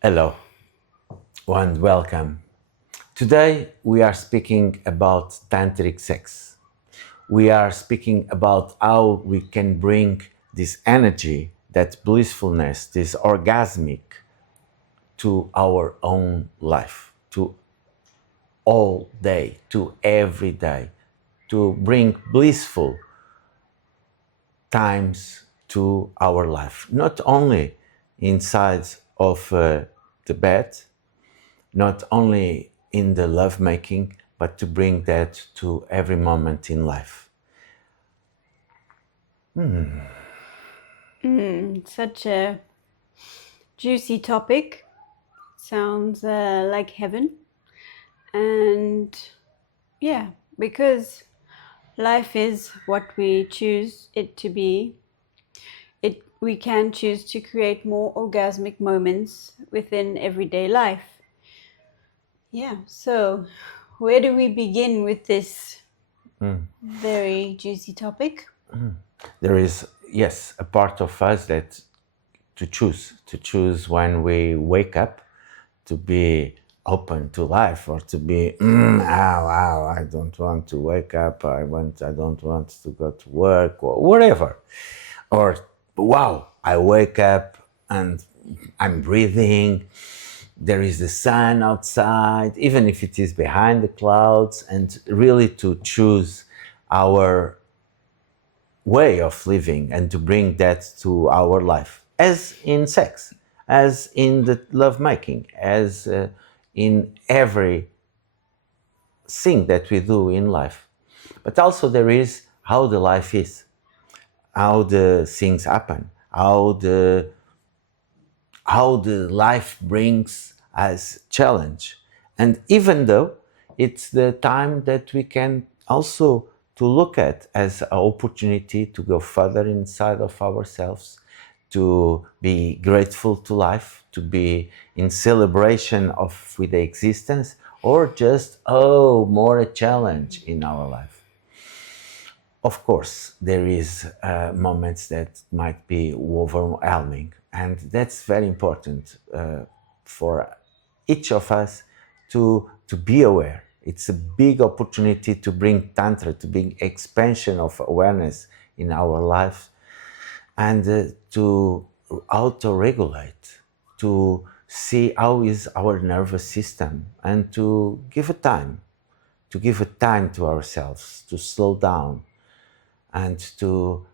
Hello and welcome. Today we are speaking about Tantric Sex. We are speaking about how we can bring this energy, that blissfulness, this orgasmic to our own life, to all day, to every day, to bring blissful times to our life, not only inside of the bed, not only in the lovemaking, but to bring that to every moment in life. Such a juicy topic. Sounds like heaven. And yeah, because life is what we choose it to be, we can choose to create more orgasmic moments within everyday life. Yeah, so where do we begin with this very juicy topic? There is, yes, a part of us that to choose when we wake up, to be open to life, or to be, I don't want to wake up, I don't want to go to work, or whatever. Or, wow, I wake up and I'm breathing, there is the sun outside, even if it is behind the clouds, and really to choose our way of living and to bring that to our life, as in sex, as in the lovemaking, as in every thing that we do in life. But also there is how the life is, how the things happen, how the life brings us challenge. And even though it's the time that we can also to look at as an opportunity to go further inside of ourselves, to be grateful to life, to be in celebration of with the existence, or just, oh, more a challenge in our life. Of course, there is moments that might be overwhelming, and that's very important for each of us to be aware. It's a big opportunity to bring Tantra, to bring expansion of awareness in our life, and to auto-regulate, to see how is our nervous system, and to give a time to ourselves, to slow down, and to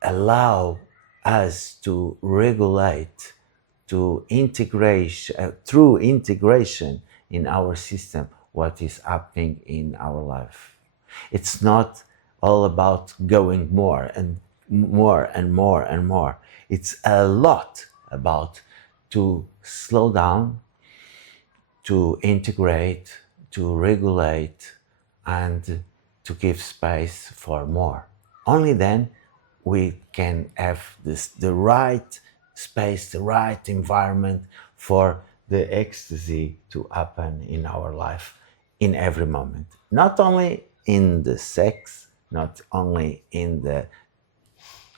allow us to regulate, to integrate, through integration in our system, what is happening in our life. It's not all about going more and more and more and more. It's a lot about to slow down, to integrate, to regulate, and to give space for more. Only then we can have the right space, the right environment for the ecstasy to happen in our life in every moment. Not only in the sex, not only in the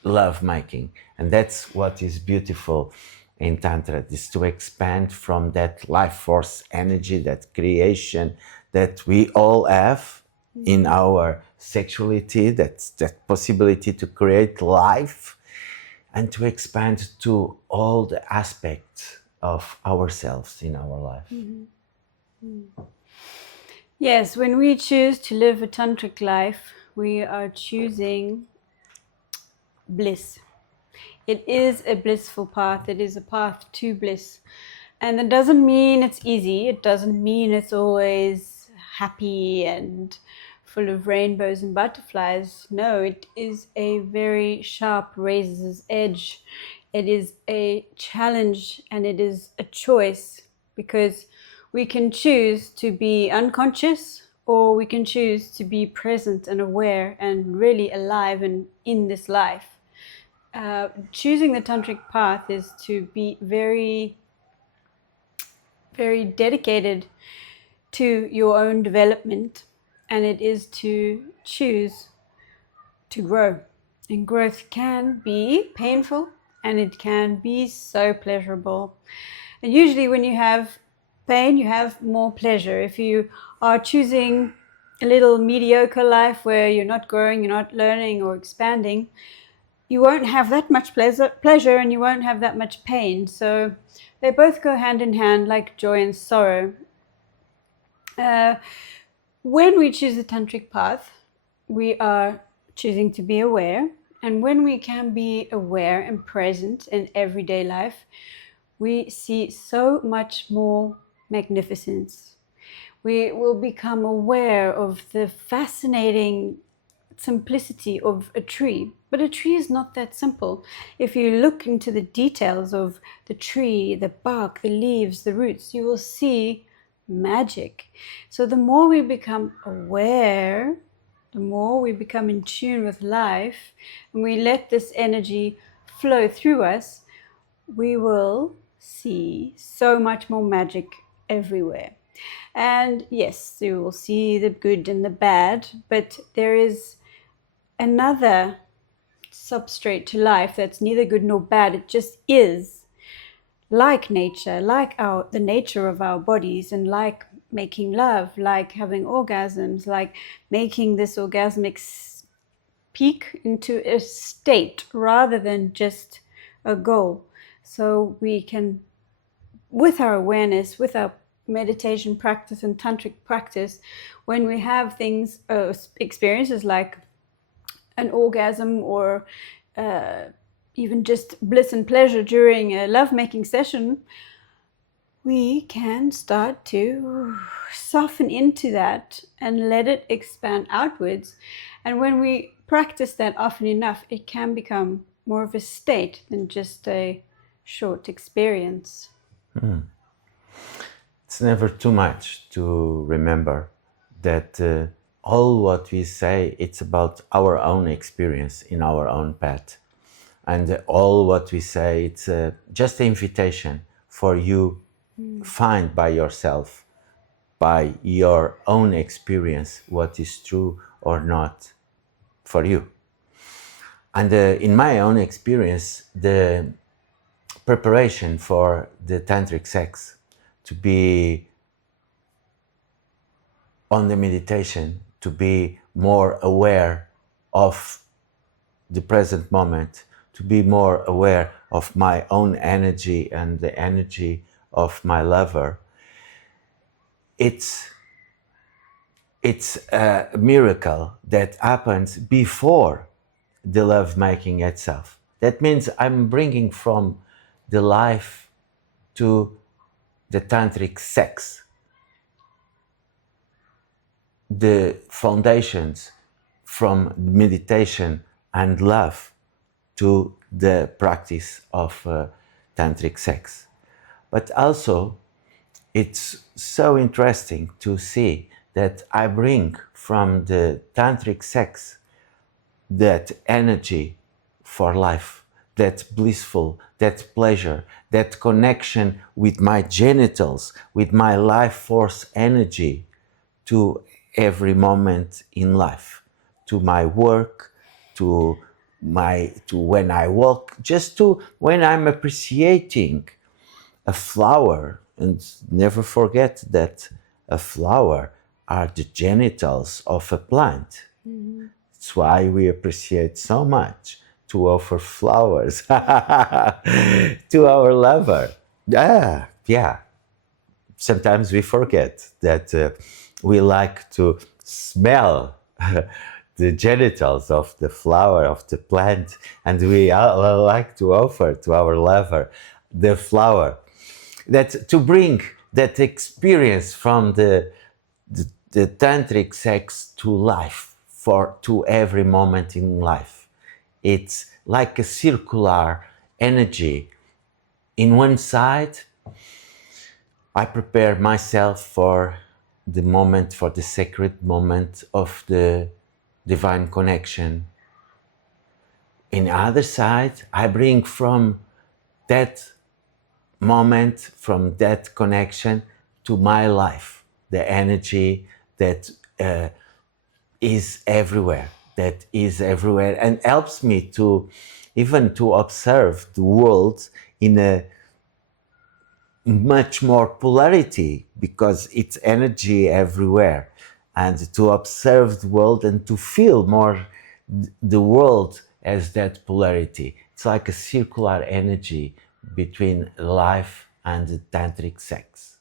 love making. And that's what is beautiful in Tantra, is to expand from that life force energy, that creation that we all have in our sexuality, that possibility to create life, and to expand to all the aspects of ourselves in our life. Yes, when we choose to live a tantric life, we are choosing bliss. It is a blissful path. It is a path to bliss. And that doesn't mean it's easy. It doesn't mean it's always happy and full of rainbows and butterflies. No, it is a very sharp razor's edge. It is a challenge and it is a choice, because we can choose to be unconscious, or we can choose to be present and aware and really alive and in this life. Choosing the tantric path is to be very, very dedicated to your own development, and it is to choose to grow. And growth can be painful and it can be so pleasurable. And usually when you have pain, you have more pleasure. If you are choosing a little mediocre life where you're not growing, you're not learning or expanding, you won't have that much pleasure and you won't have that much pain. So they both go hand in hand, like joy and sorrow. When we choose the tantric path, we are choosing to be aware. And when we can be aware and present in everyday life, we see so much more magnificence. We will become aware of the fascinating simplicity of a tree. But a tree is not that simple. If you look into the details of the tree, the bark, the leaves, the roots, you will see magic. So the more we become aware, the more we become in tune with life, and we let this energy flow through us, we will see so much more magic everywhere. And yes, you will see the good and the bad, but there is another substrate to life that's neither good nor bad. It just is, like nature, like the nature of our bodies, and like making love, like having orgasms, like making this orgasmic peak into a state rather than just a goal. So we can, with our awareness, with our meditation practice and tantric practice, when we have things, experiences like an orgasm or even just bliss and pleasure during a lovemaking session, we can start to soften into that and let it expand outwards. And when we practice that often enough, it can become more of a state than just a short experience. It's never too much to remember that all what we say, it's about our own experience in our own path. And all what we say, it's just an invitation for you find by yourself, by your own experience, what is true or not for you. And in my own experience, the preparation for the Tantric Sex, to be on the meditation, to be more aware of the present moment, to be more aware of my own energy and the energy of my lover, it's a miracle that happens before the lovemaking itself. That means I'm bringing from the life to the tantric sex the foundations from meditation and love to the practice of tantric sex. But also, it's so interesting to see that I bring from the tantric sex that energy for life, that blissful, that pleasure, that connection with my genitals, with my life force energy to every moment in life, to my work, to when I walk, just to when I'm appreciating a flower. And never forget that a flower are the genitals of a plant. Mm-hmm. That's why we appreciate so much to offer flowers to our lover. Yeah. Sometimes we forget that we like to smell the genitals of the flower, of the plant, and we like to offer to our lover the flower. That to bring that experience from the tantric sex to life, to every moment in life. It's like a circular energy. In one side, I prepare myself for the moment, for the sacred moment of the divine connection. In the other side, I bring from that moment, from that connection to my life, the energy that is everywhere, and helps me to even to observe the world in a much more polarity, because it's energy everywhere, and to observe the world and to feel more the world as that polarity. It's like a circular energy between life and tantric sex.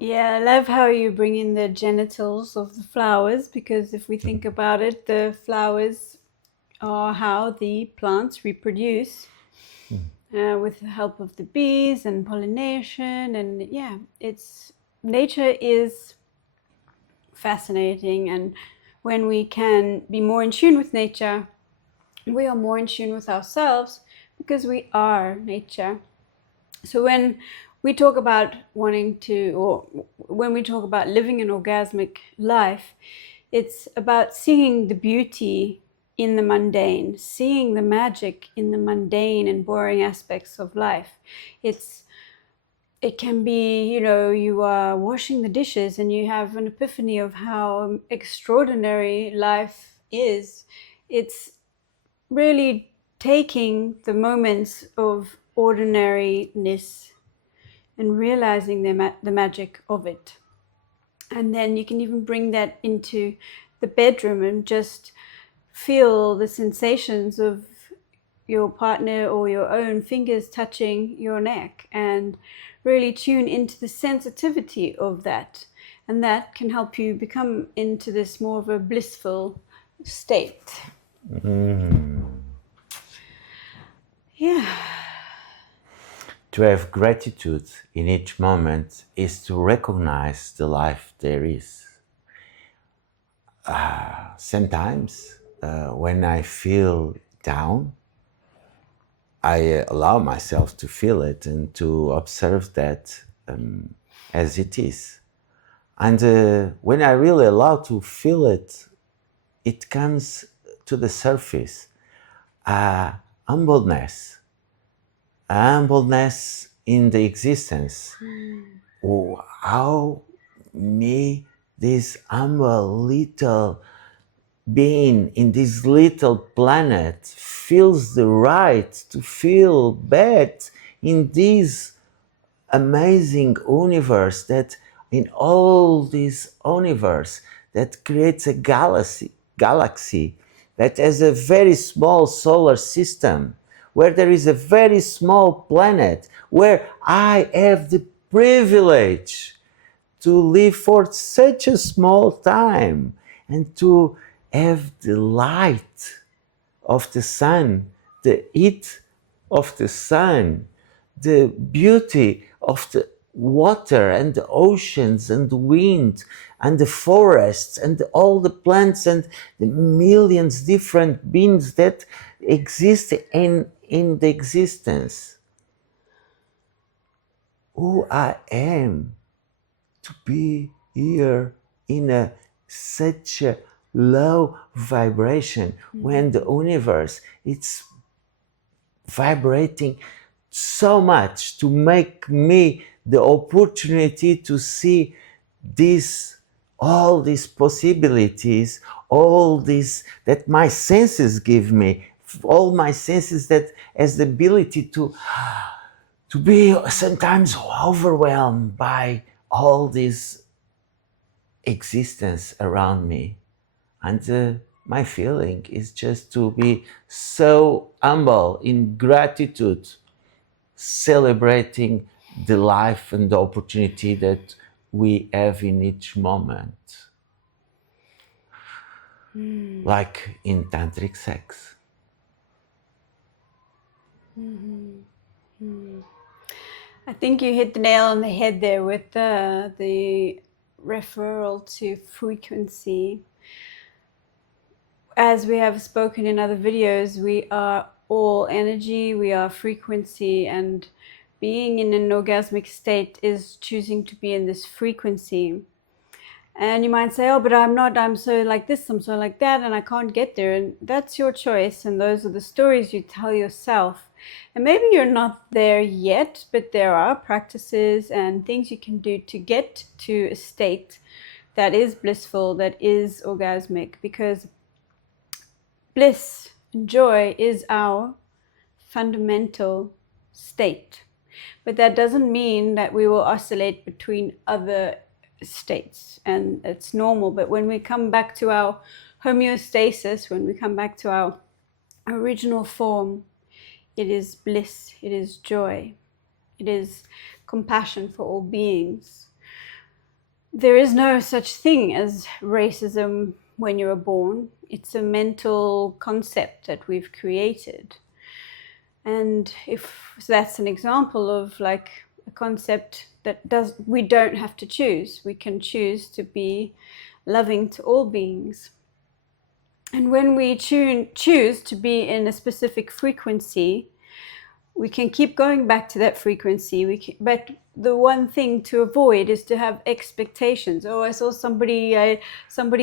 Yeah, I love how you bring in the genitals of the flowers, because if we think about it, the flowers are how the plants reproduce with the help of the bees and pollination. And yeah, it's nature is fascinating. And when we can be more in tune with nature, we are more in tune with ourselves, because we are nature. So when we talk about wanting to, or when we talk about living an orgasmic life, it's about seeing the beauty in the mundane, seeing the magic in the mundane and boring aspects of life. It can be, you are washing the dishes and you have an epiphany of how extraordinary life is. It's really taking the moments of ordinariness and realizing the magic of it. And then you can even bring that into the bedroom and just feel the sensations of your partner or your own fingers touching your neck, and really tune into the sensitivity of that. And that can help you become into this more of a blissful state. Yeah. To have gratitude in each moment is to recognize the life there is. Sometimes when I feel down, I allow myself to feel it and to observe that as it is. And when I really allow to feel it, it comes to the surface. Humbleness in the existence. Oh, how me, this humble little being in this little planet, feels the right to feel bad in this amazing universe, that in all this universe that creates a galaxy that has a very small solar system, where there is a very small planet, where I have the privilege to live for such a small time and to have the light of the sun, the heat of the sun, the beauty of the water and the oceans and the wind and the forests and all the plants and the millions different beings that exist in the existence. Who I am to be here in such a low vibration, when the universe it's vibrating so much to make me the opportunity to see all these possibilities, all this that my senses give me, all my senses that has the ability to be sometimes overwhelmed by all this existence around me. And my feeling is just to be so humble in gratitude, celebrating the life and the opportunity that we have in each moment. Like in Tantric Sex. I think you hit the nail on the head there with the referral to frequency. As we have spoken in other videos, we are all energy, we are frequency, and being in an orgasmic state is choosing to be in this frequency. And you might say, oh, but I'm not, I'm so like this, I'm so like that, and I can't get there. And that's your choice, and those are the stories you tell yourself. And maybe you're not there yet, but there are practices and things you can do to get to a state that is blissful, that is orgasmic. Because bliss and joy is our fundamental state. But that doesn't mean that we will oscillate between other states, and it's normal. But when we come back to our homeostasis, when we come back to our original form, it is bliss, it is joy, it is compassion for all beings. There is no such thing as racism when you are born. It's a mental concept that we've created. And if that's an example of like a concept that we don't have to choose. We can choose to be loving to all beings. And when we choose to be in a specific frequency, we can keep going back to that frequency. But the one thing to avoid is to have expectations. Oh, I saw somebody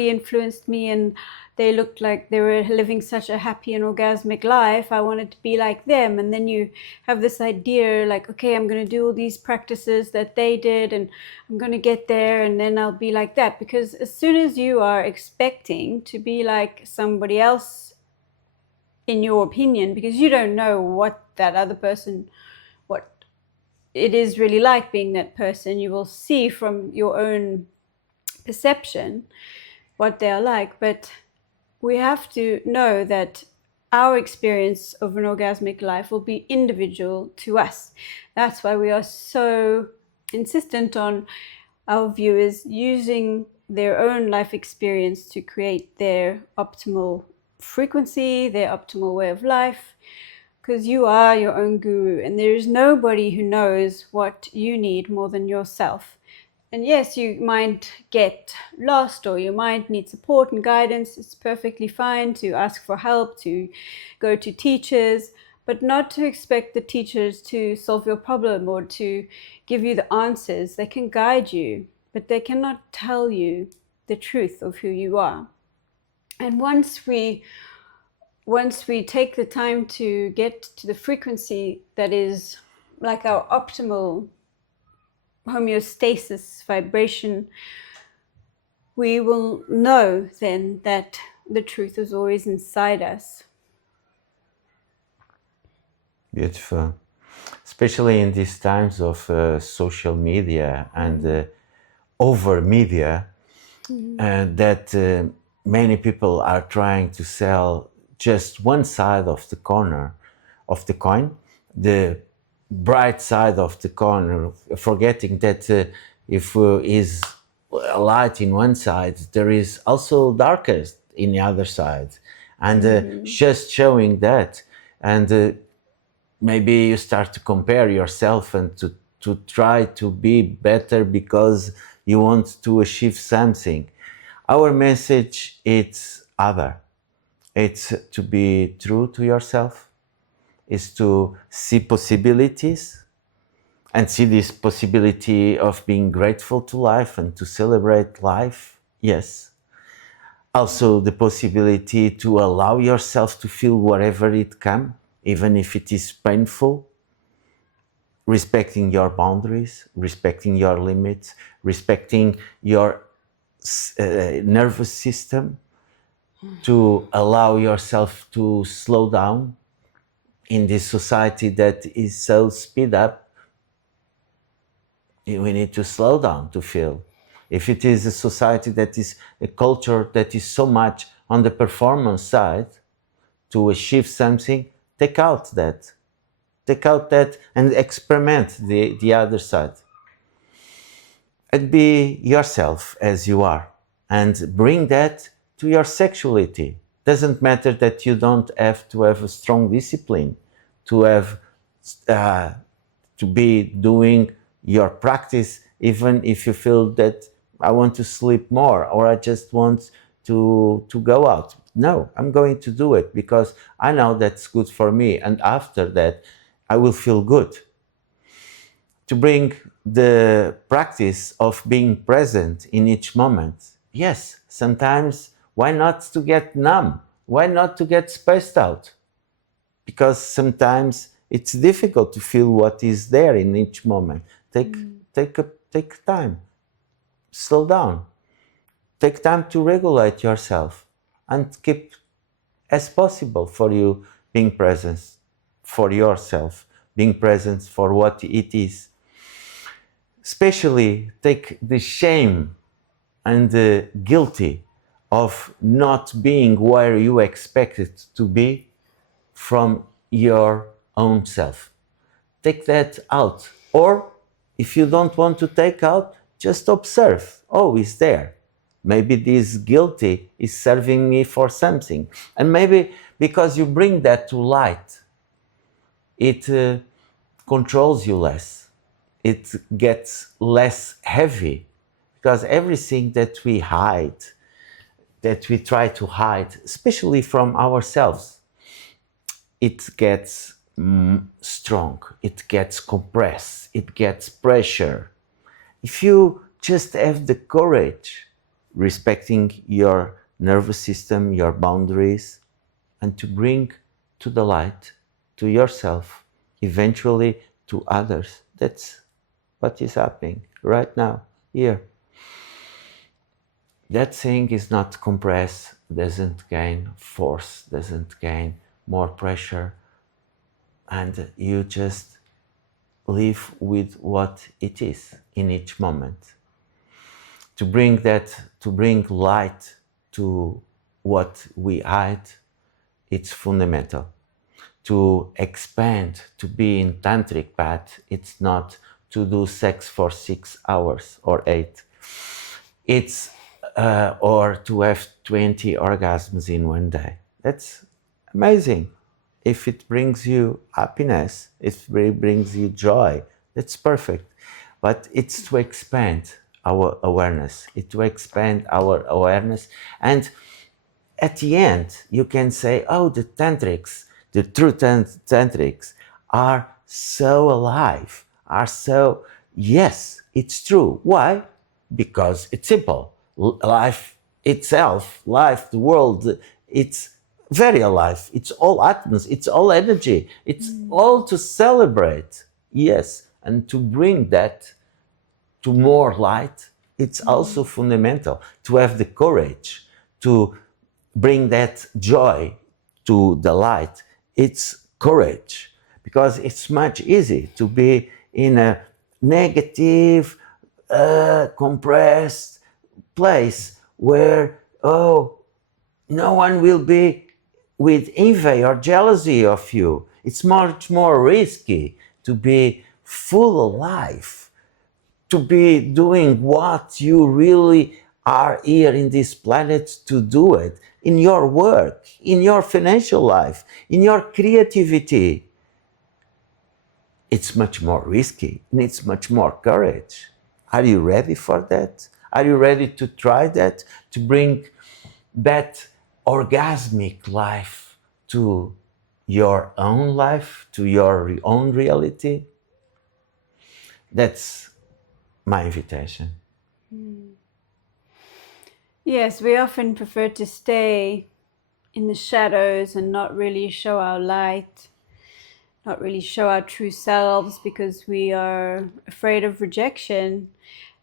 influenced me and they looked like they were living such a happy and orgasmic life. I wanted to be like them. And then you have this idea like, okay, I'm going to do all these practices that they did and I'm going to get there and then I'll be like that. Because as soon as you are expecting to be like somebody else, in your opinion, because you don't know what that other person, what it is really like being that person, you will see from your own perception what they are like. But we have to know that our experience of an orgasmic life will be individual to us. That's why we are so insistent on our viewers using their own life experience to create their optimal frequency, their optimal way of life, because you are your own guru and there is nobody who knows what you need more than yourself. And yes, you might get lost or you might need support and guidance. It's perfectly fine to ask for help, to go to teachers, but not to expect the teachers to solve your problem or to give you the answers. They can guide you, but they cannot tell you the truth of who you are. And once we take the time to get to the frequency that is like our optimal homeostasis vibration, we will know then that the truth is always inside us. Beautiful. Especially in these times of social media and over media, that many people are trying to sell just one side of the corner of the coin, the bright side of the corner, forgetting that if is a light in one side, there is also darkest in the other side, and just showing that, and maybe you start to compare yourself and to try to be better because you want to achieve something. Our message is other. It's to be true to yourself, is to see possibilities and see this possibility of being grateful to life and to celebrate life. Yes. Also the possibility to allow yourself to feel whatever it comes, even if it is painful, respecting your boundaries, respecting your limits, respecting your nervous system, to allow yourself to slow down in this society that is so speed up. We need to slow down to feel. If it is a society that is a culture that is so much on the performance side, to achieve something, take out that and experiment the other side. And be yourself as you are and bring that to your sexuality. Doesn't matter that you don't have to have a strong discipline to have to be doing your practice, even if you feel that I want to sleep more or I just want to go out. No, I'm going to do it because I know that's good for me, and after that I will feel good. To bring the practice of being present in each moment. Yes, sometimes why not to get numb? Why not to get spaced out? Because sometimes it's difficult to feel what is there in each moment. Take time, slow down, take time to regulate yourself and keep as possible for you, being present for yourself, being present for what it is. Especially take the shame and the guilty of not being where you expected to be from your own self. Take that out. Or if you don't want to take out, just observe. Oh, it's there. Maybe this guilty is serving me for something. And maybe because you bring that to light, it controls you less. It gets less heavy, because everything that we hide, that we try to hide, especially from ourselves, it gets strong, it gets compressed, it gets pressure. If you just have the courage, respecting your nervous system, your boundaries, and to bring to the light, to yourself, eventually to others, that's what is happening right now, here. That thing is not compressed, doesn't gain force, doesn't gain more pressure, and you just live with what it is in each moment. To bring light to what we hide, it's fundamental. To expand, to be in tantric path, it's not to do sex for 6 hours or 8. It's or to have 20 orgasms in one day. That's amazing. If it brings you happiness, if it brings you joy, that's perfect. But it's to expand our awareness. It's to expand our awareness. And at the end, you can say, oh, the tantrics, the true tantrics are so alive, are so, yes, it's true. Why? Because it's simple. Life itself, life, the world, it's very alive. It's all atoms, it's all energy. It's all to celebrate, yes, and to bring that to more light. It's also fundamental to have the courage to bring that joy to the light. It's courage, because it's much easier to be in a negative, compressed place where, oh, no one will be with envy or jealousy of you. It's much more risky to be full of life, to be doing what you really are here in this planet to do it, in your work, in your financial life, in your creativity. It's much more risky, needs much more courage. Are you ready for that? Are you ready to try that? To bring that orgasmic life to your own life, to your own reality? That's my invitation. Yes, we often prefer to stay in the shadows and not really show our light, not really show our true selves, because we are afraid of rejection.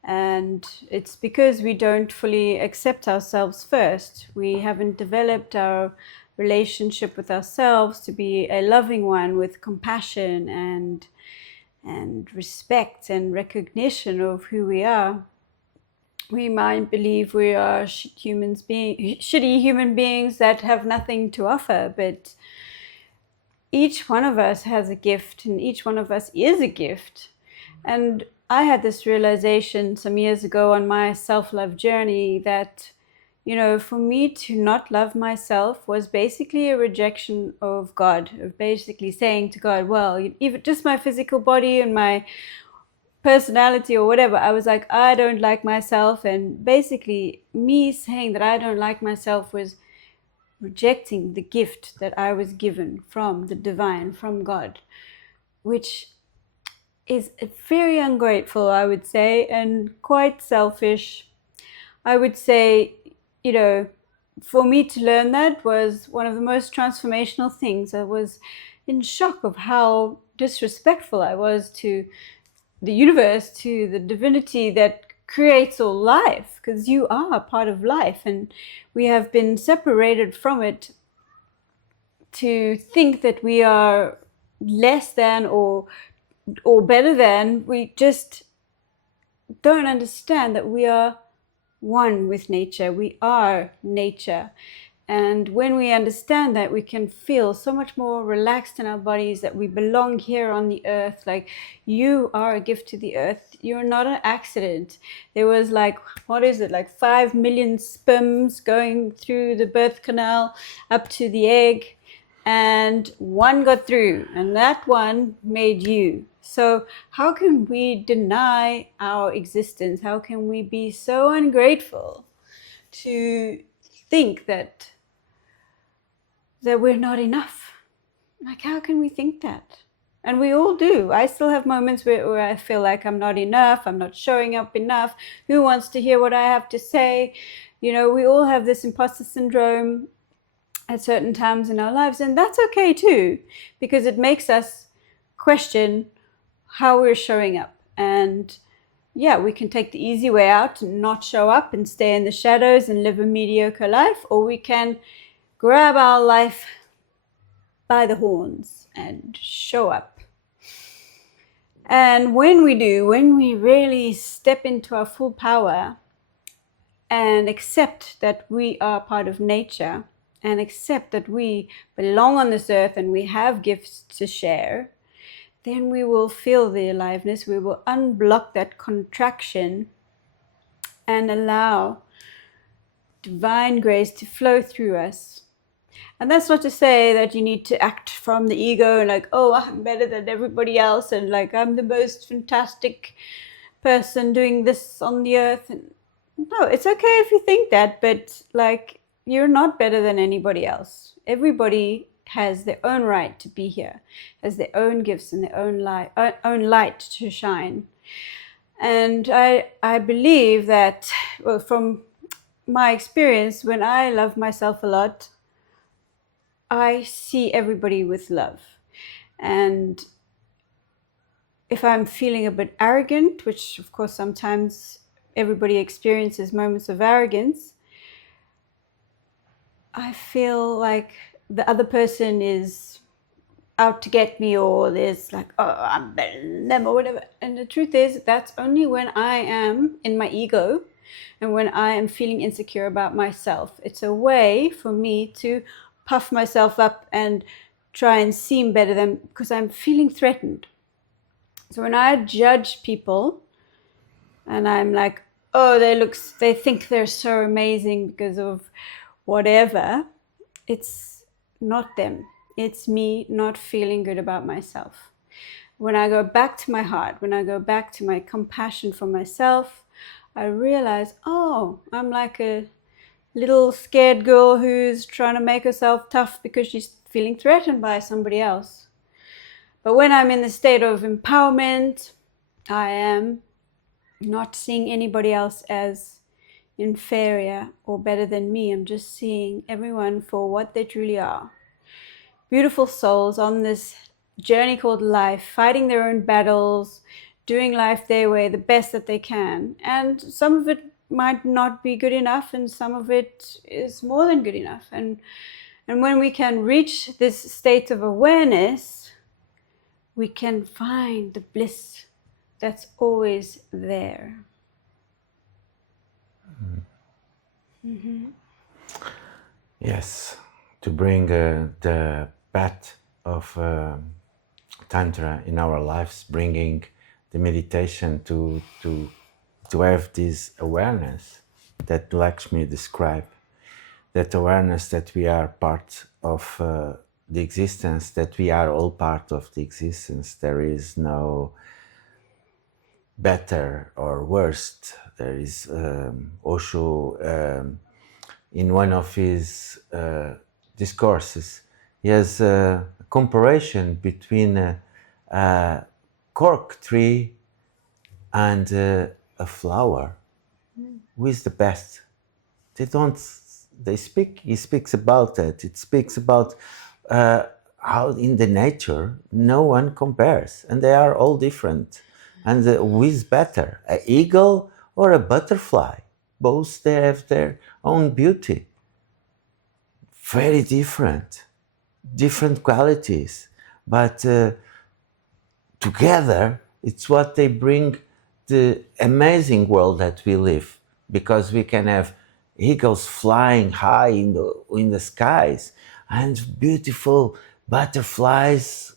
And it's because we don't fully accept ourselves first. We haven't developed our relationship with ourselves to be a loving one with compassion and respect and recognition of who we are. We might believe we are shitty human beings that have nothing to offer, but each one of us has a gift, and each one of us is a gift. And I had this realization some years ago on my self-love journey that, you know, for me to not love myself was basically a rejection of God, of basically saying to God, well, even just my physical body and my personality or whatever, I was like, I don't like myself. And basically me saying that I don't like myself was rejecting the gift that I was given from the divine, from God, which is very ungrateful, I would say, and quite selfish. I would say, you know, for me to learn that was one of the most transformational things. I was in shock of how disrespectful I was to the universe, to the divinity that creates all life, because you are a part of life and we have been separated from it to think that we are less than or better than. We just don't understand that we are one with nature. We are nature. And when we understand that, we can feel so much more relaxed in our bodies, that we belong here on the earth. Like, you are a gift to the earth. You're not an accident. There was like, what is it, like 5 million sperms going through the birth canal up to the egg, and one got through, and that one made you. So how can we deny our existence? How can we be so ungrateful to think that we're not enough? Like, how can we think that? And we all do. I still have moments where I feel like I'm not enough, I'm not showing up enough. Who wants to hear what I have to say? You know, we all have this imposter syndrome at certain times in our lives, and that's okay too, because it makes us question how we're showing up. And yeah, we can take the easy way out and not show up and stay in the shadows and live a mediocre life, or we can grab our life by the horns and show up. And when we do, when we really step into our full power and accept that we are part of nature, and accept that we belong on this earth and we have gifts to share, then we will feel the aliveness. We will unblock that contraction and allow divine grace to flow through us. And that's not to say that you need to act from the ego and like, oh, I'm better than everybody else, and like, I'm the most fantastic person doing this on the earth. And no, it's okay if you think that, but like, you're not better than anybody else. Everybody has their own right to be here, has their own gifts and their own light to shine. And I believe that, well, from my experience, when I love myself a lot, I see everybody with love. And if I'm feeling a bit arrogant, which of course sometimes everybody experiences moments of arrogance, I feel like the other person is out to get me, or there's like, oh, I'm better than them or whatever. And the truth is, that's only when I am in my ego and when I am feeling insecure about myself. It's a way for me to puff myself up and try and seem better than, because I'm feeling threatened. So when I judge people and I'm like, oh, they think they're so amazing because of whatever, it's not them. It's me not feeling good about myself. When I go back to my heart, when I go back to my compassion for myself, I realize, oh, I'm like a little scared girl who's trying to make herself tough because she's feeling threatened by somebody else. But when I'm in the state of empowerment, I am not seeing anybody else as inferior or better than me. I'm just seeing everyone for what they truly are. Beautiful souls on this journey called life, fighting their own battles, doing life their way, the best that they can. And some of it might not be good enough, and some of it is more than good enough. And when we can reach this state of awareness, we can find the bliss that's always there. Mm-hmm. Yes, to bring the path of Tantra in our lives, bringing the meditation to have this awareness that Lakshmi described, that awareness that we are part of the existence, that we are all part of the existence. There is no better or worst. There is Osho, in one of his discourses, he has a comparison between a cork tree and a flower. Who is the best? He speaks about it. It speaks about how in the nature no one compares, and they are all different. And who is better, an eagle or a butterfly? Both they have their own beauty. Very different. different qualities, but together it's what they bring the amazing world that we live, because we can have eagles flying high in the skies and beautiful butterflies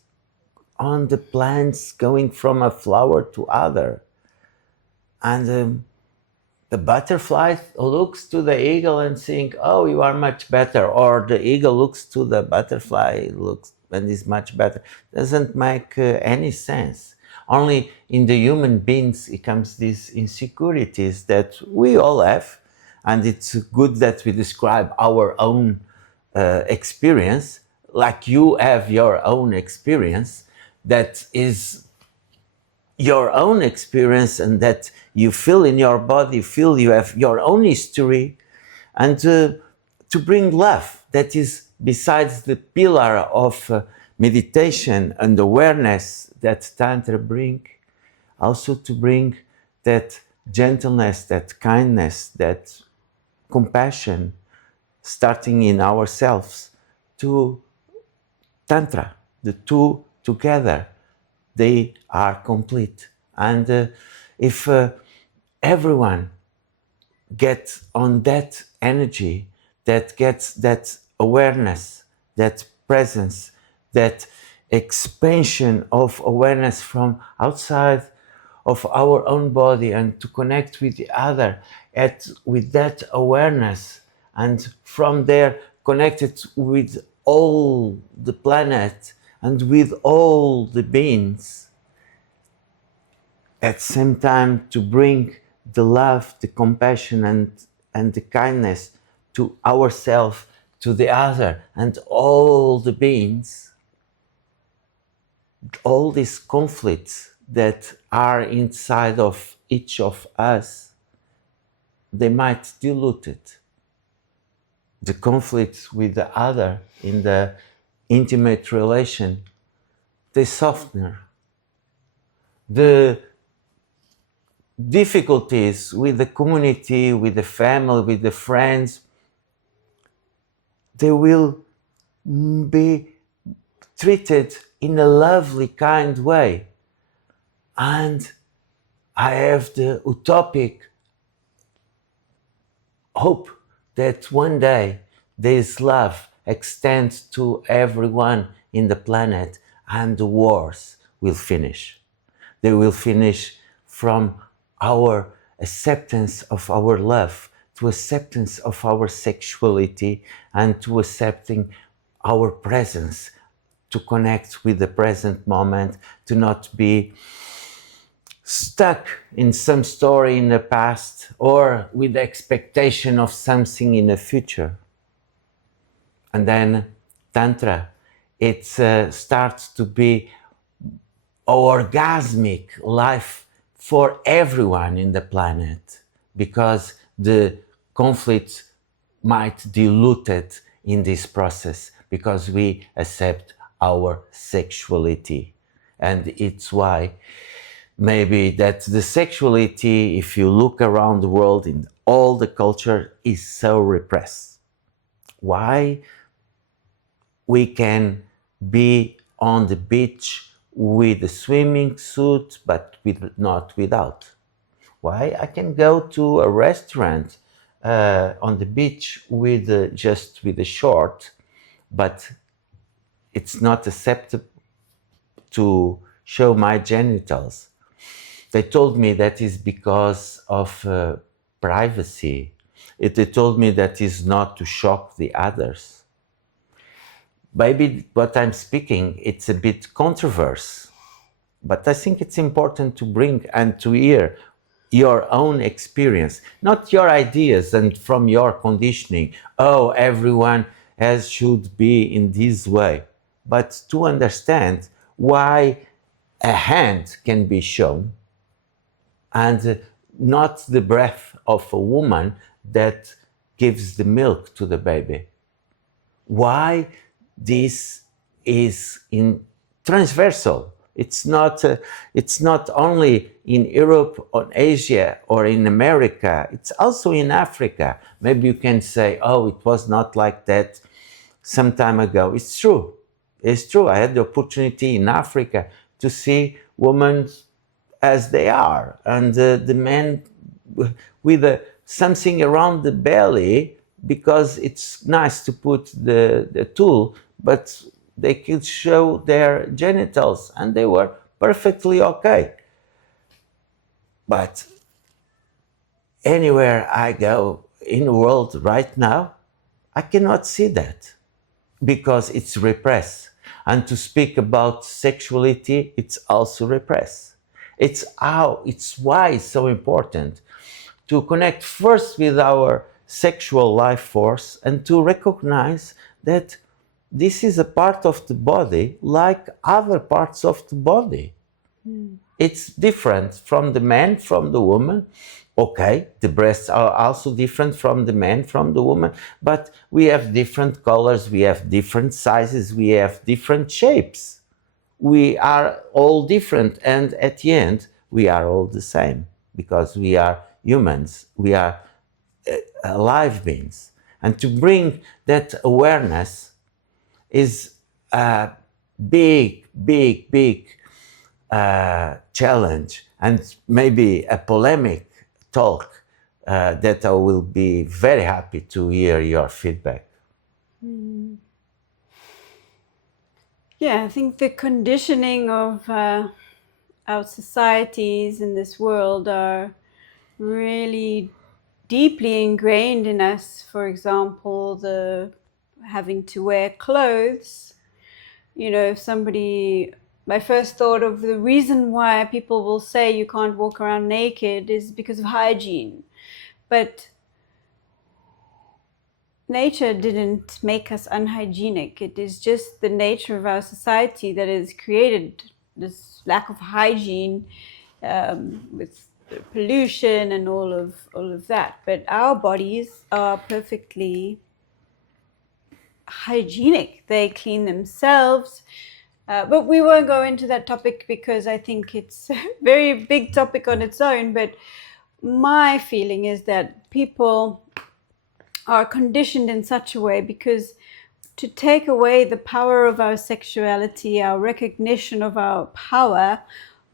on the plants going from a flower to other, and the butterfly looks to the eagle and think, oh, you are much better, or the eagle looks to the butterfly looks and is much better. Doesn't make any sense. Only in the human beings it comes these insecurities that we all have, and it's good that we describe our own experience, like you have your own experience that is your own experience, and that you feel in your body, feel you have your own history, and to bring love that is besides the pillar of meditation and awareness that Tantra bring, also to bring that gentleness, that kindness, that compassion, starting in ourselves, to Tantra. The two together, they are complete. And if everyone gets on that energy, that gets that awareness, that presence, that expansion of awareness from outside of our own body, and to connect with the other with that awareness, and from there connected with all the planet and with all the beings, at the same time to bring the love, the compassion, and the kindness to ourselves, to the other, and all the beings, all these conflicts that are inside of each of us, they might dilute it. The conflicts with the other in the intimate relation, they soften. The difficulties with the community, with the family, with the friends, they will be treated in a lovely, kind way. And I have the utopic hope that one day this love extends to everyone in the planet, and the wars will finish. They will finish from our acceptance of our love, to acceptance of our sexuality, and to accepting our presence, to connect with the present moment, to not be stuck in some story in the past or with the expectation of something in the future. And then Tantra, it starts to be orgasmic life for everyone in the planet, because the conflict might dilute it in this process, because we accept our sexuality. And it's why maybe that the sexuality, if you look around the world in all the culture, is so repressed. Why we can be on the beach with a swimming suit, but not without? Why I can go to a restaurant on the beach with just with a short, but it's not acceptable to show my genitals? They told me that is because of privacy. They told me that is not to shock the others. Maybe what I'm speaking, it's a bit controversial, but I think it's important to bring and to hear your own experience, not your ideas and from your conditioning. Oh, everyone as should be in this way, but to understand why a hand can be shown and not the breath of a woman that gives the milk to the baby. Why this is in transversal. It's not only in Europe or Asia or in America, it's also in Africa. Maybe you can say, oh, it was not like that some time ago. It's true. It's true. I had the opportunity in Africa to see women as they are, and the men with something around the belly, because it's nice to put the tool, but they could show their genitals and they were perfectly okay. But anywhere I go in the world right now, I cannot see that because it's repressed. And to speak about sexuality, it's also repressed. It's why it's so important to connect first with our sexual life force and to recognize that this is a part of the body like other parts of the body. It's different from the man, from the woman. Okay, the breasts are also different from the man, from the woman, but we have different colors, we have different sizes, we have different shapes. We are all different, and at the end, we are all the same because we are humans, we are alive beings. And to bring that awareness is a big, big, big challenge, and maybe a polemic talk that I will be very happy to hear your feedback. Yeah, I think the conditioning of our societies in this world are really deeply ingrained in us. For example, the having to wear clothes. You know, if somebody, my first thought of the reason why people will say you can't walk around naked is because of hygiene. But nature didn't make us unhygienic. It is just the nature of our society that has created this lack of hygiene, with pollution and all of that. But our bodies are perfectly hygienic. They clean themselves. But we won't go into that topic because I think it's a very big topic on its own. But my feeling is that people are conditioned in such a way because to take away the power of our sexuality, our recognition of our power,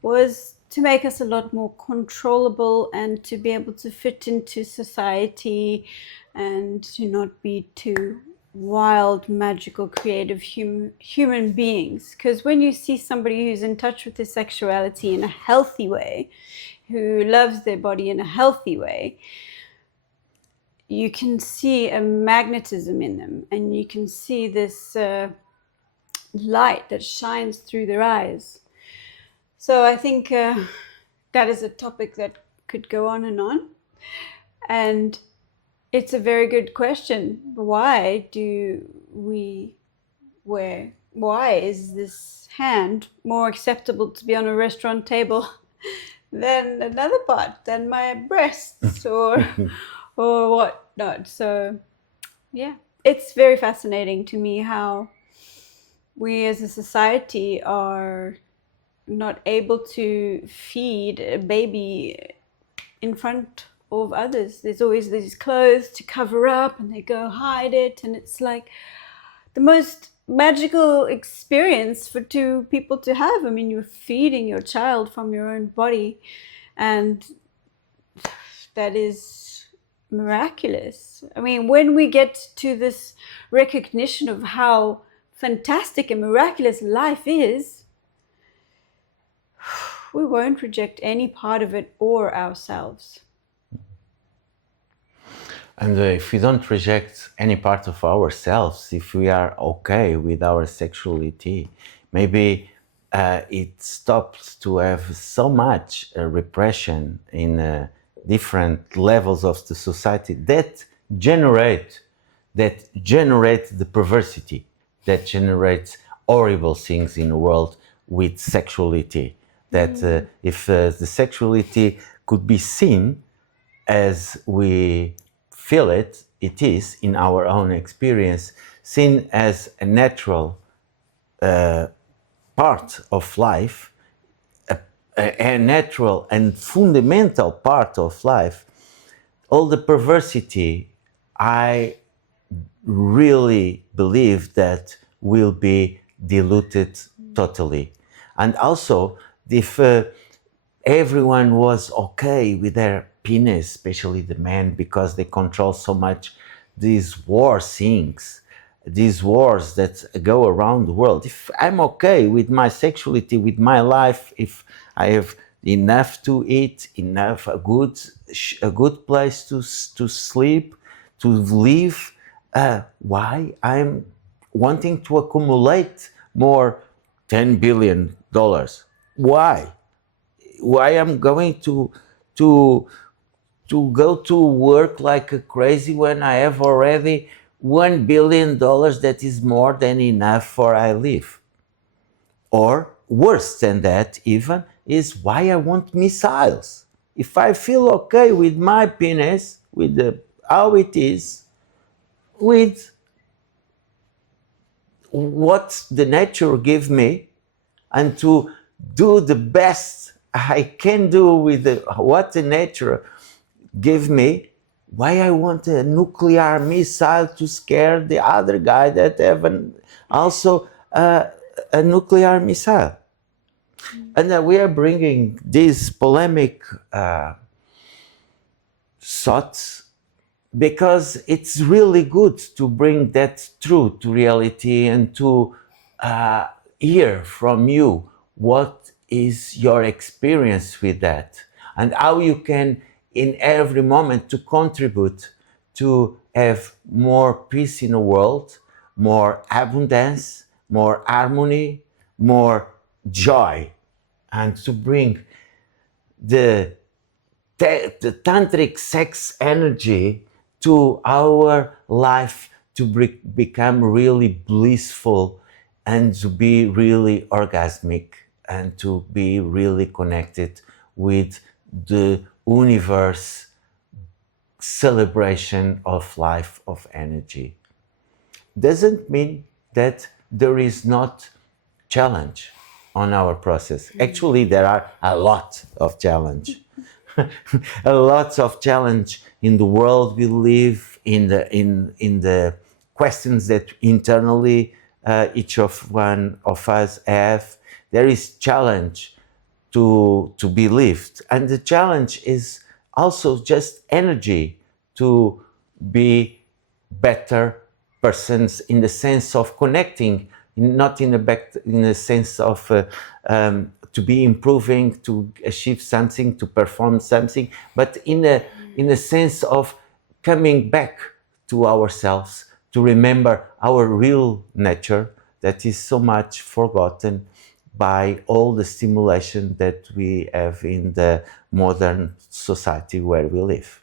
was to make us a lot more controllable and to be able to fit into society and to not be too wild, magical, creative human beings. Because when you see somebody who's in touch with their sexuality in a healthy way, who loves their body in a healthy way, you can see a magnetism in them, and you can see this light that shines through their eyes. So I think that is a topic that could go on. And it's a very good question. Why do we wear? Why is this hand more acceptable to be on a restaurant table than another part, than my breasts or whatnot? So yeah, it's very fascinating to me how we as a society are not able to feed a baby in front of others. There's always these clothes to cover up and they go hide it, and it's like the most magical experience for two people to have. I mean, you're feeding your child from your own body, and that is miraculous. I mean, when we get to this recognition of how fantastic and miraculous life is, we won't reject any part of it or ourselves. And if we don't reject any part of ourselves, if we are okay with our sexuality, maybe it stops to have so much repression in different levels of the society that generate the perversity, that generates horrible things in the world with sexuality. That if the sexuality could be seen as we feel it, it is in our own experience, seen as a natural part of life, a natural and fundamental part of life, all the perversity, I really believe that will be diluted totally. And also, if everyone was okay with their penis, especially the men, because they control so much these war things, these wars that go around the world. If I'm okay with my sexuality, with my life, if I have enough to eat, enough a good place to sleep, to live, why I'm wanting to accumulate more $10 billion? Why I'm going to go to work like a crazy when I have already $1 billion that is more than enough for I live? Or worse than that even is why I want missiles. If I feel okay with my penis, with how it is, with what the nature gives me, and to do the best I can do with what the nature give me, why I want a nuclear missile to scare the other guy that have also a nuclear missile? And we are bringing these polemic thoughts because it's really good to bring that truth to reality and to hear from you what is your experience with that and how you can in every moment to contribute to have more peace in the world, more abundance, more harmony, more joy, and to bring the the tantric sex energy to our life to become really blissful and to be really orgasmic and to be really connected with the universe celebration of life of energy. Doesn't mean that there is not challenge on our process. Actually, there are a lot of challenge. A lot of challenge in the world we live in the questions that internally each of one of us have. There is challenge to be lived, and the challenge is also just energy to be better persons in the sense of connecting, not in the sense of to be improving, to achieve something, to perform something, but in a sense of coming back to ourselves, to remember our real nature that is so much forgotten by all the stimulation that we have in the modern society where we live.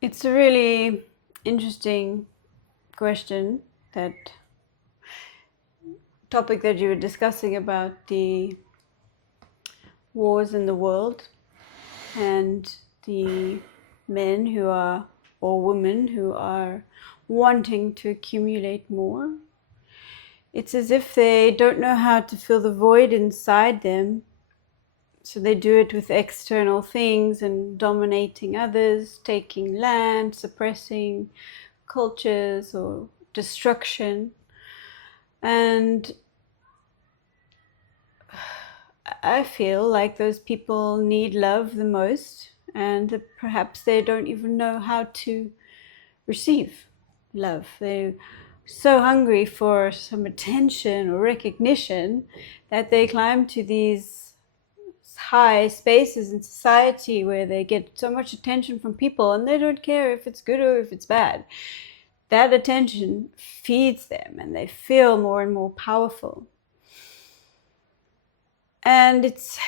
It's a really interesting question, that topic that you were discussing about the wars in the world and the men who are, or women who are wanting to accumulate more. It's as if they don't know how to fill the void inside them, so they do it with external things and dominating others, taking land, suppressing cultures or destruction. And I feel like those people need love the most, and perhaps they don't even know how to receive love. They're so hungry for some attention or recognition that they climb to these high spaces in society where they get so much attention from people, and they don't care if it's good or if it's bad. That attention feeds them and they feel more and more powerful. And it's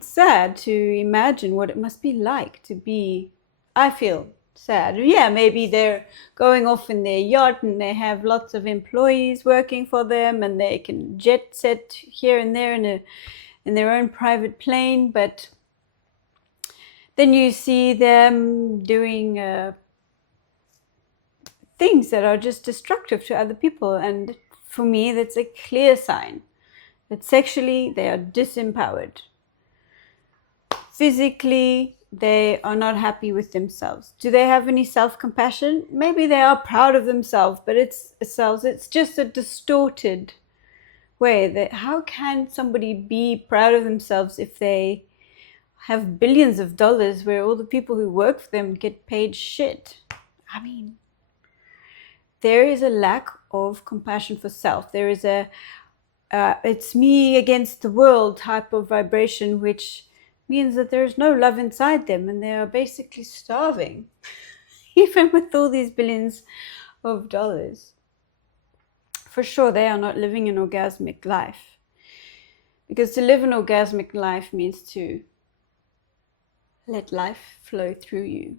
sad to imagine what it must be like to be, I feel sad. Yeah, maybe they're going off in their yacht and they have lots of employees working for them and they can jet set here and there in their own private plane, but then you see them doing things that are just destructive to other people, and for me that's a clear sign that sexually they are disempowered. Physically they are not happy with themselves. Do they have any self-compassion? Maybe they are proud of themselves, but it's just a distorted way. That how can somebody be proud of themselves if they have billions of dollars where all the people who work for them get paid shit? I mean, there is a lack of compassion for self. There is a it's me against the world type of vibration, which means that there is no love inside them and they are basically starving, even with all these billions of dollars. For sure, they are not living an orgasmic life. Because to live an orgasmic life means to let life flow through you,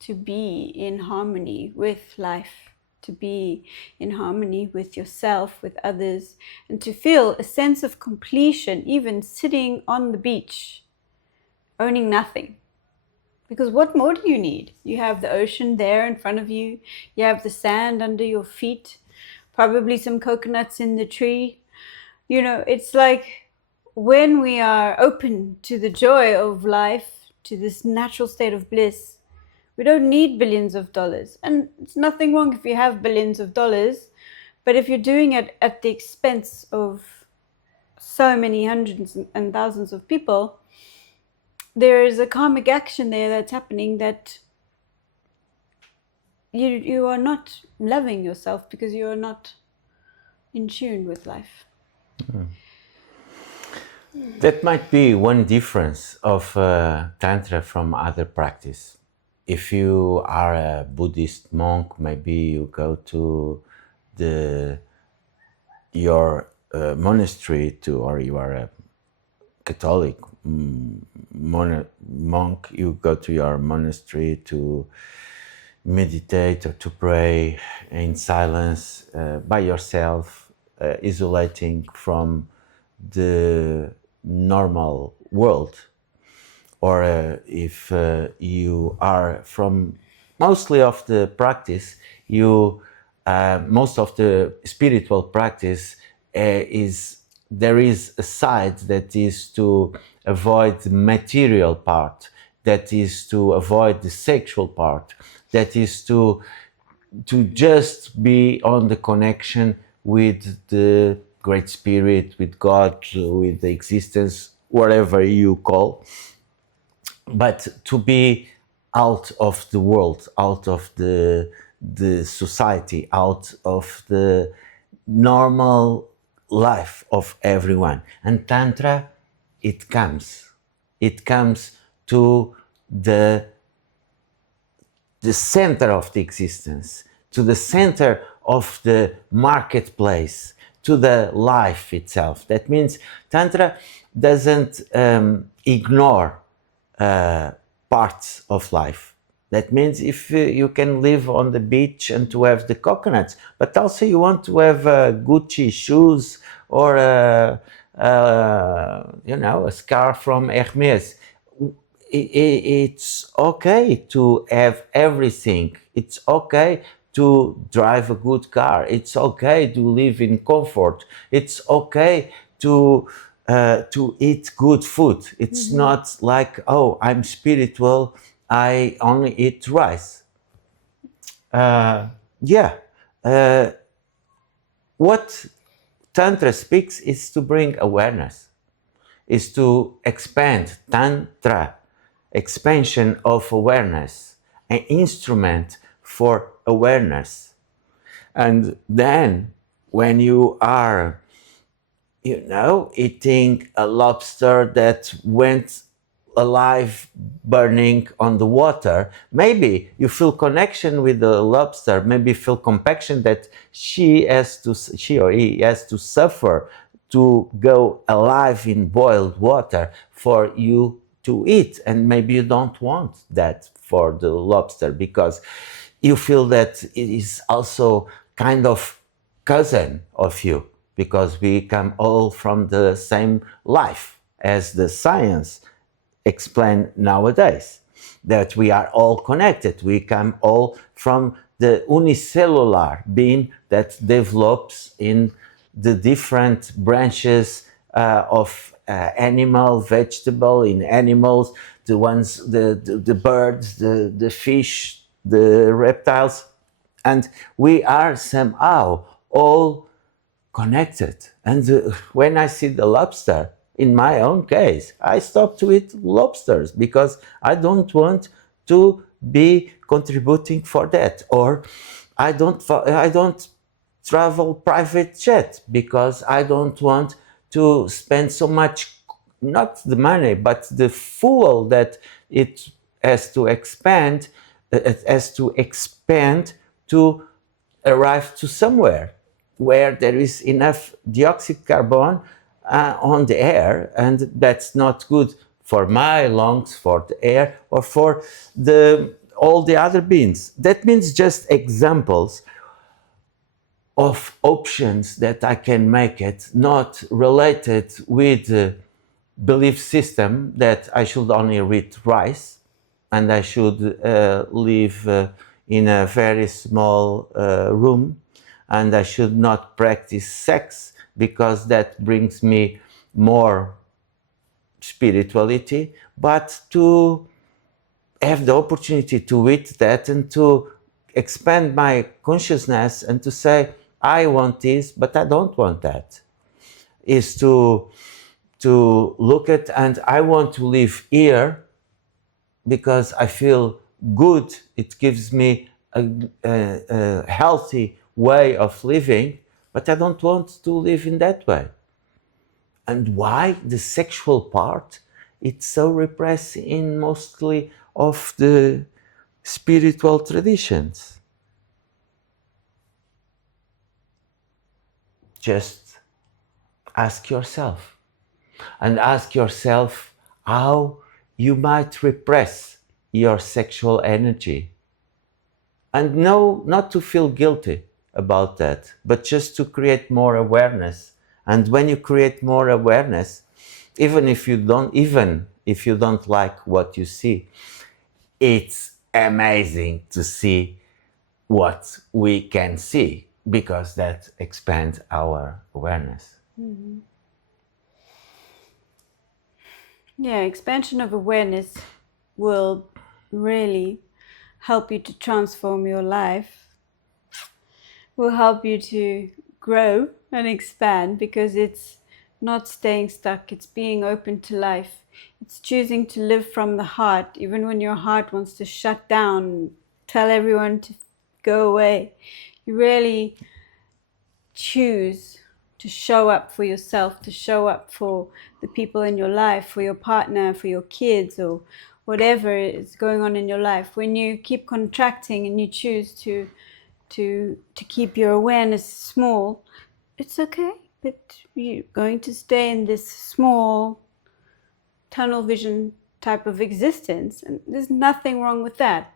to be in harmony with life, to be in harmony with yourself, with others, and to feel a sense of completion, even sitting on the beach, owning nothing. Because what more do you need? You have the ocean there in front of you, you have the sand under your feet, probably some coconuts in the tree. You know, it's like when we are open to the joy of life, to this natural state of bliss, we don't need billions of dollars. And it's nothing wrong if you have billions of dollars, but if you're doing it at the expense of so many hundreds and thousands of people, there is a karmic action there that's happening that you are not loving yourself because you are not in tune with life. That might be one difference of Tantra from other practice. If you are a Buddhist monk, maybe you go to your monastery or you are a Catholic monk, you go to your monastery to meditate or to pray in silence by yourself, isolating from the normal world. Or if you are from mostly of the practice, most of the spiritual practice there is a side that is to avoid the material part, that is to avoid the sexual part, that is to just be on the connection with the Great Spirit, with God, with the existence, whatever you call, but to be out of the world, out of the society, out of the normal life of everyone. And Tantra, it comes to the center of the existence, to the center of the marketplace, to the life itself. That means Tantra doesn't ignore parts of life. That means if you can live on the beach and to have the coconuts, but also you want to have Gucci shoes or a scarf from Hermes. It's okay to have everything. It's okay to drive a good car. It's okay to live in comfort. It's okay to eat good food. It's not like, oh, I'm spiritual, I only eat rice. What Tantra speaks is to bring awareness, is to expand Tantra, expansion of awareness, an instrument for awareness. And then when you are eating a lobster that went alive burning on the water, maybe you feel connection with the lobster, maybe feel compassion that she or he has to suffer to go alive in boiled water for you to eat, and maybe you don't want that for the lobster because you feel that it is also kind of cousin of you, because we come all from the same life, as the science explain nowadays, that we are all connected. We come all from the unicellular being that develops in the different branches of animal, vegetable, in animals, the ones, the birds, the fish, the reptiles, and we are somehow all connected. And when I see the lobster, in my own case, I stop to eat lobsters because I don't want to be contributing for that, or I don't travel private jet because I don't want to spend so much, not the money, but the fuel that it has to expand, it has to expand to arrive to somewhere where there is enough dioxide carbon on the air, and that's not good for my lungs, for the air, or for all the other beings. That means just examples of options that I can make it, not related with the belief system that I should only eat rice and I should live in a very small room, and I should not practice sex because that brings me more spirituality, but to have the opportunity to eat that and to expand my consciousness and to say, I want this, but I don't want that, is to look at, and I want to live here because I feel good. It gives me a healthy way of living, but I don't want to live in that way. And why the sexual part? It's so repressed in mostly of the spiritual traditions. Just ask yourself, and ask yourself how you might repress your sexual energy. And no, not to feel guilty about that, but just to create more awareness. And when you create more awareness, even if you don't like what you see, it's amazing to see what we can see, because that expands our awareness. Mm-hmm. Yeah, expansion of awareness will really help you to transform your life, will help you to grow and expand, because it's not staying stuck, it's being open to life. It's choosing to live from the heart, even when your heart wants to shut down, tell everyone to go away. You really choose to show up for yourself, to show up for the people in your life, for your partner, for your kids, or whatever is going on in your life. When you keep contracting and you choose to keep your awareness small, it's okay, but you're going to stay in this small tunnel vision type of existence, and there's nothing wrong with that.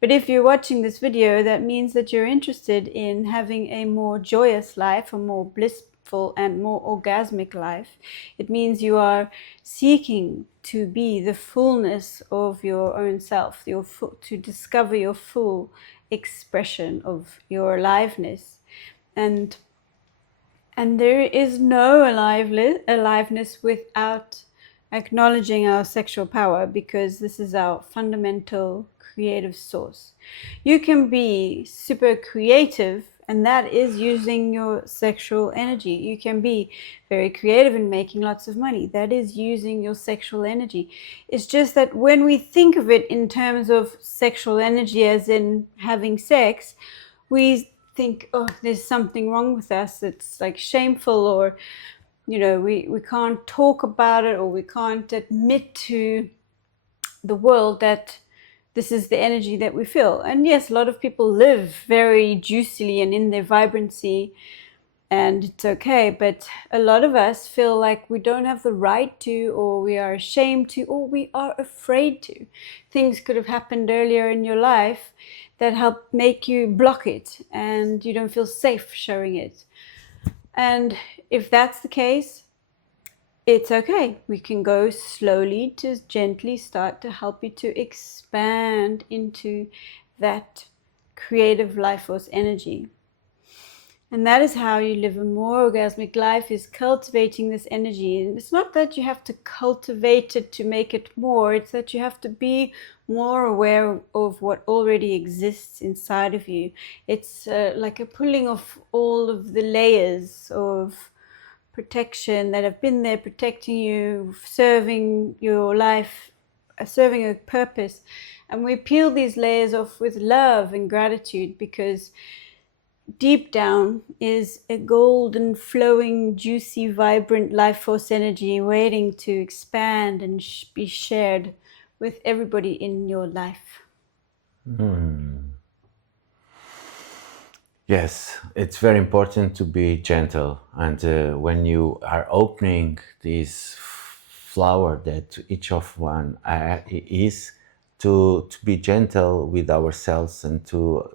But if you're watching this video, that means that you're interested in having a more joyous life, a more blissful and more orgasmic life. It means you are seeking to be the fullness of your own self, to discover your full expression of your aliveness. And there is no aliveness without acknowledging our sexual power, because this is our fundamental creative source. You can be super creative, and that is using your sexual energy. You can be very creative in making lots of money. That is using your sexual energy. It's just that when we think of it in terms of sexual energy as in having sex, we think, oh, there's something wrong with us. It's like shameful, or we can't talk about it, or we can't admit to the world that this is the energy that we feel. And yes, a lot of people live very juicily and in their vibrancy, and it's okay, but a lot of us feel like we don't have the right to, or we are ashamed to, or we are afraid to. Things could have happened earlier in your life that help make you block it, and you don't feel safe showing it. And if that's the case, it's okay. We can go slowly to gently start to help you to expand into that creative life force energy. And that is how you live a more orgasmic life, is cultivating this energy. And it's not that you have to cultivate it to make it more, it's that you have to be more aware of what already exists inside of you. It's like a pulling off all of the layers of protection that have been there protecting you, serving your life, serving a purpose. And we peel these layers off with love and gratitude, because deep down is a golden, flowing, juicy, vibrant life force energy waiting to expand and be shared with everybody in your life. Yes, it's very important to be gentle, and when you are opening this flower that each of one is, to be gentle with ourselves and to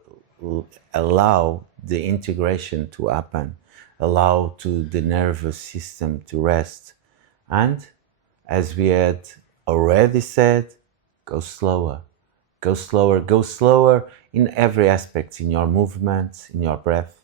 allow the integration to happen, allow to the nervous system to rest, and as we had already said, go slower. Go slower, go slower in every aspect, in your movements, in your breath,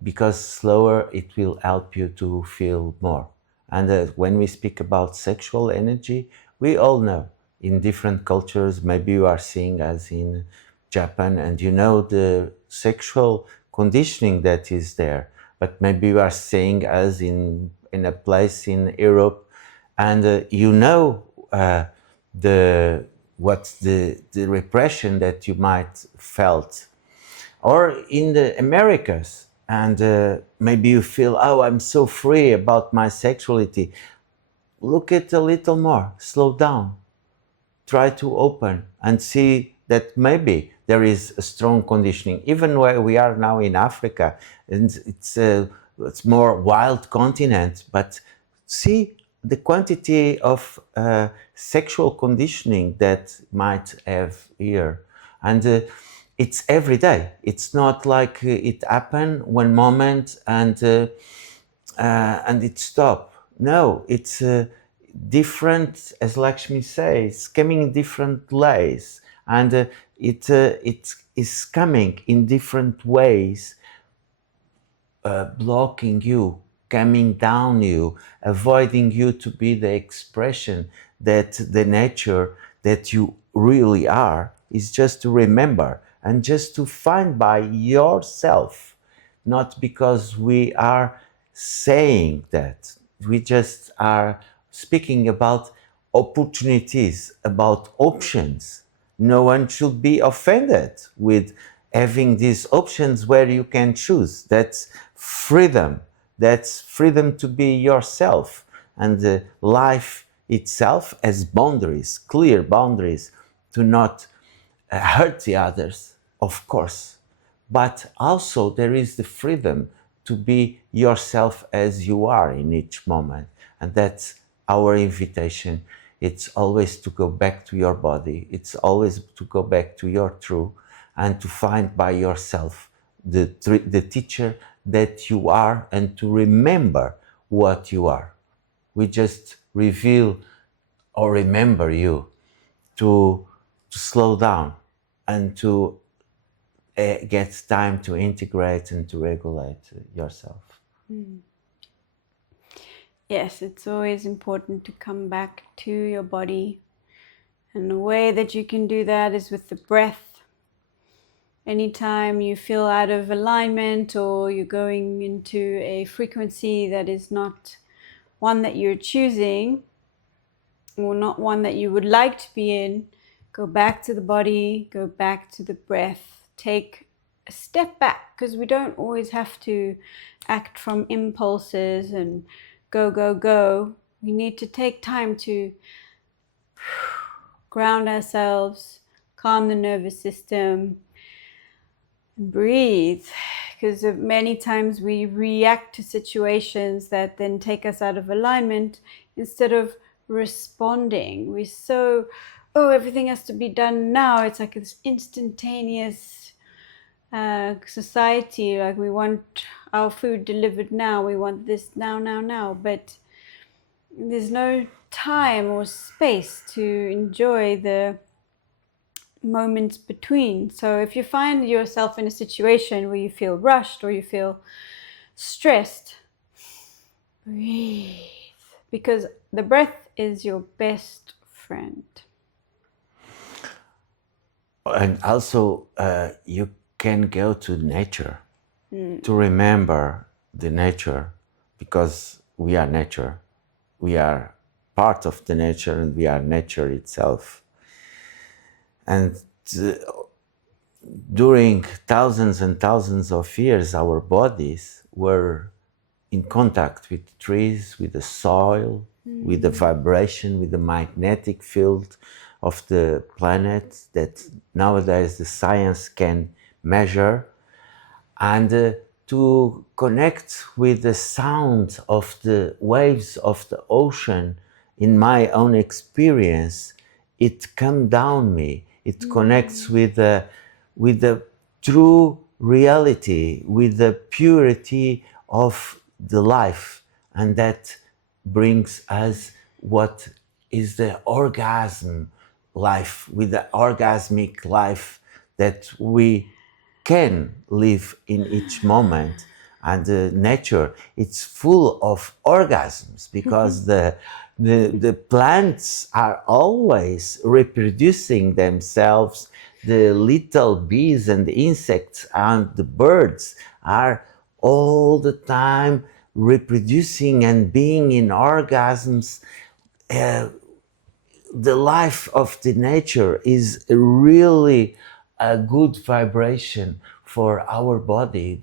because slower it will help you to feel more. And when we speak about sexual energy, we all know in different cultures, maybe you are seeing as in Japan and you know the sexual conditioning that is there, but maybe you are seeing as in a place in Europe and you know the what's the repression that you might felt, or in the Americas, and maybe you feel, oh, I'm so free about my sexuality. Look at a little more, slow down, try to open and see that maybe there is a strong conditioning, even where we are now in Africa, and it's more wild continent, but see the quantity of sexual conditioning that might have here, and it's every day. It's not like it happened one moment and it stop. No, it's different, as Lakshmi says, coming in different ways, and it is coming in different ways, blocking you, coming down you, avoiding you to be the expression that the nature that you really are is, just to remember and just to find by yourself, not because we are saying that. We just are speaking about opportunities, about options. No one should be offended with having these options where you can choose. That's freedom. That's freedom to be yourself. And life itself has boundaries, clear boundaries, to not hurt the others, of course. But also there is the freedom to be yourself as you are in each moment. And that's our invitation. It's always to go back to your body. It's always to go back to your truth and to find by yourself the teacher that you are, and to remember what you are. We just reveal or remember you to slow down and to get time to integrate and to regulate yourself. Yes, it's always important to come back to your body. And the way that you can do that is with the breath. Anytime you feel out of alignment or you're going into a frequency that is not one that you're choosing, or not one that you would like to be in, go back to the body, go back to the breath, take a step back, because we don't always have to act from impulses and go, go, go. We need to take time to ground ourselves, calm the nervous system, and breathe. Because many times we react to situations that then take us out of alignment instead of responding. We're so, oh, everything has to be done now. It's like this instantaneous society. Like we want our food delivered now. We want this now, now, now. But there's no time or space to enjoy the moments between. So if you find yourself in a situation where you feel rushed or you feel stressed, breathe, because the breath is your best friend. And also, you can go to nature to remember the nature, because we are nature. We are part of the nature, and we are nature itself. And during thousands and thousands of years, our bodies were in contact with trees, with the soil, with the vibration, with the magnetic field of the planet that nowadays the science can measure, and to connect with the sound of the waves of the ocean. In my own experience, it comes down me. It connects with the true reality, with the purity of the life, and that brings us what is the orgasm life, with the orgasmic life that we can live in each moment. And nature, it's full of orgasms, because the plants are always reproducing themselves. The little bees and the insects and the birds are all the time reproducing and being in orgasms. The life of the nature is really a good vibration for our body,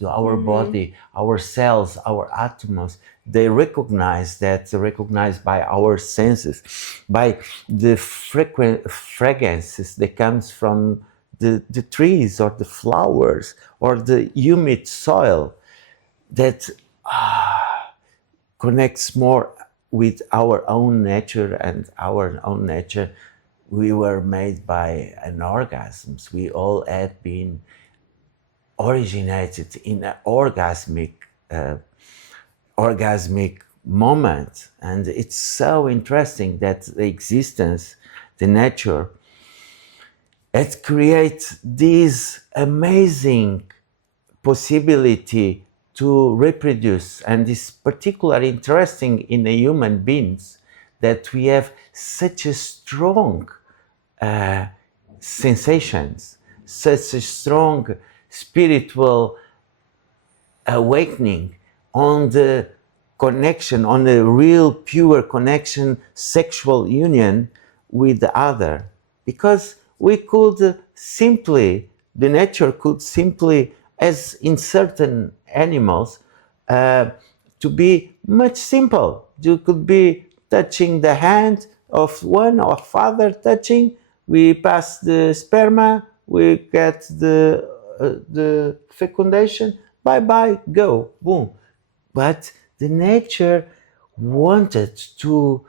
our cells, our atoms. They recognize that, recognized by our senses, by the fragrances that comes from the trees or the flowers or the humid soil, that connects more with our own nature. And our own nature, we were made by an orgasms. We all had been originated in an orgasmic moment. And it's so interesting that the existence, the nature, it creates this amazing possibility to reproduce. And it's particularly interesting in the human beings that we have such a strong sensations, such a strong spiritual awakening on the connection, on the real pure connection, sexual union with the other. Because we could simply, the nature could simply, as in certain animals, to be much simple. You could be touching the hand of one or father touching, we pass the sperma, we get the fecundation, bye bye, go, boom. But the nature wanted to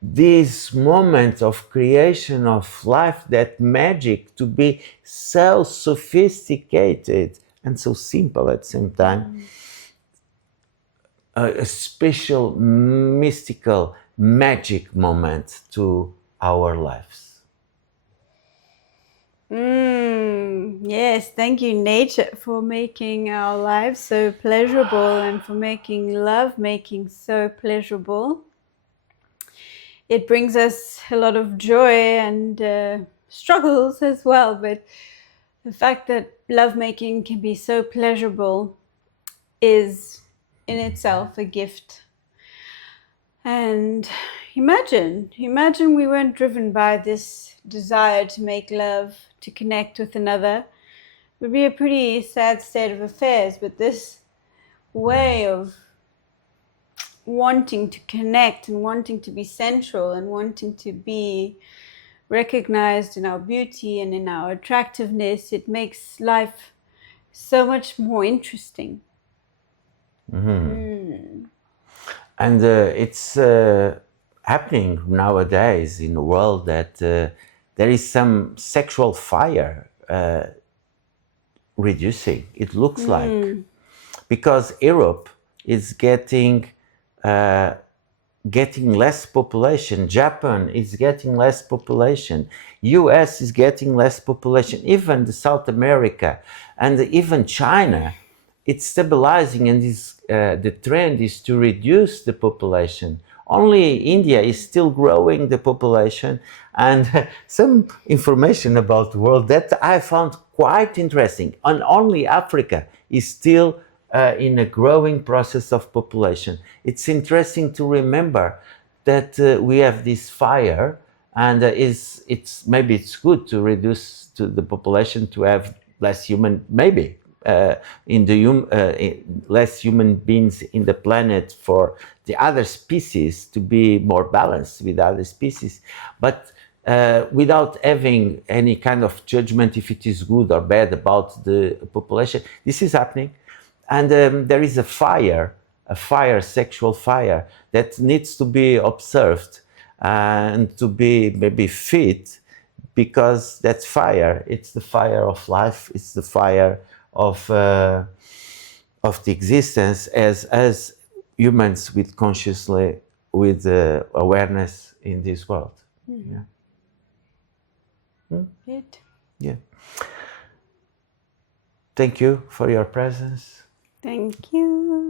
this moment of creation of life, that magic, to be so sophisticated and so simple at the same time. A special mystical magic moment to our lives. Yes, thank you, nature, for making our lives so pleasurable and for making love making so pleasurable. It brings us a lot of joy and struggles as well, but the fact that lovemaking can be so pleasurable is in itself a gift. And imagine we weren't driven by this desire to make love, to connect with another. It would be a pretty sad state of affairs, but this way of wanting to connect and wanting to be central and wanting to be recognized in our beauty and in our attractiveness, it makes life so much more interesting. And it's happening nowadays in the world that there is some sexual fire reducing, it looks like, because Europe is getting getting less population. Japan is getting less population. US is getting less population. Even the South America and even China, it's stabilizing, and the trend is to reduce the population. Only India is still growing the population. And some information about the world that I found quite interesting. And only Africa is still in a growing process of population. It's interesting to remember that we have this fire, and maybe it's good to reduce to the population to have less human, maybe less human beings in the planet for the other species to be more balanced with other species, but without having any kind of judgment if it is good or bad about the population. This is happening, and there is a fire, sexual fire, that needs to be observed and to be maybe fit, because that fire, it's the fire of life, it's the fire of the existence as humans with consciously, with awareness in this world. Yeah. Good. Yeah. Thank you for your presence. Thank you.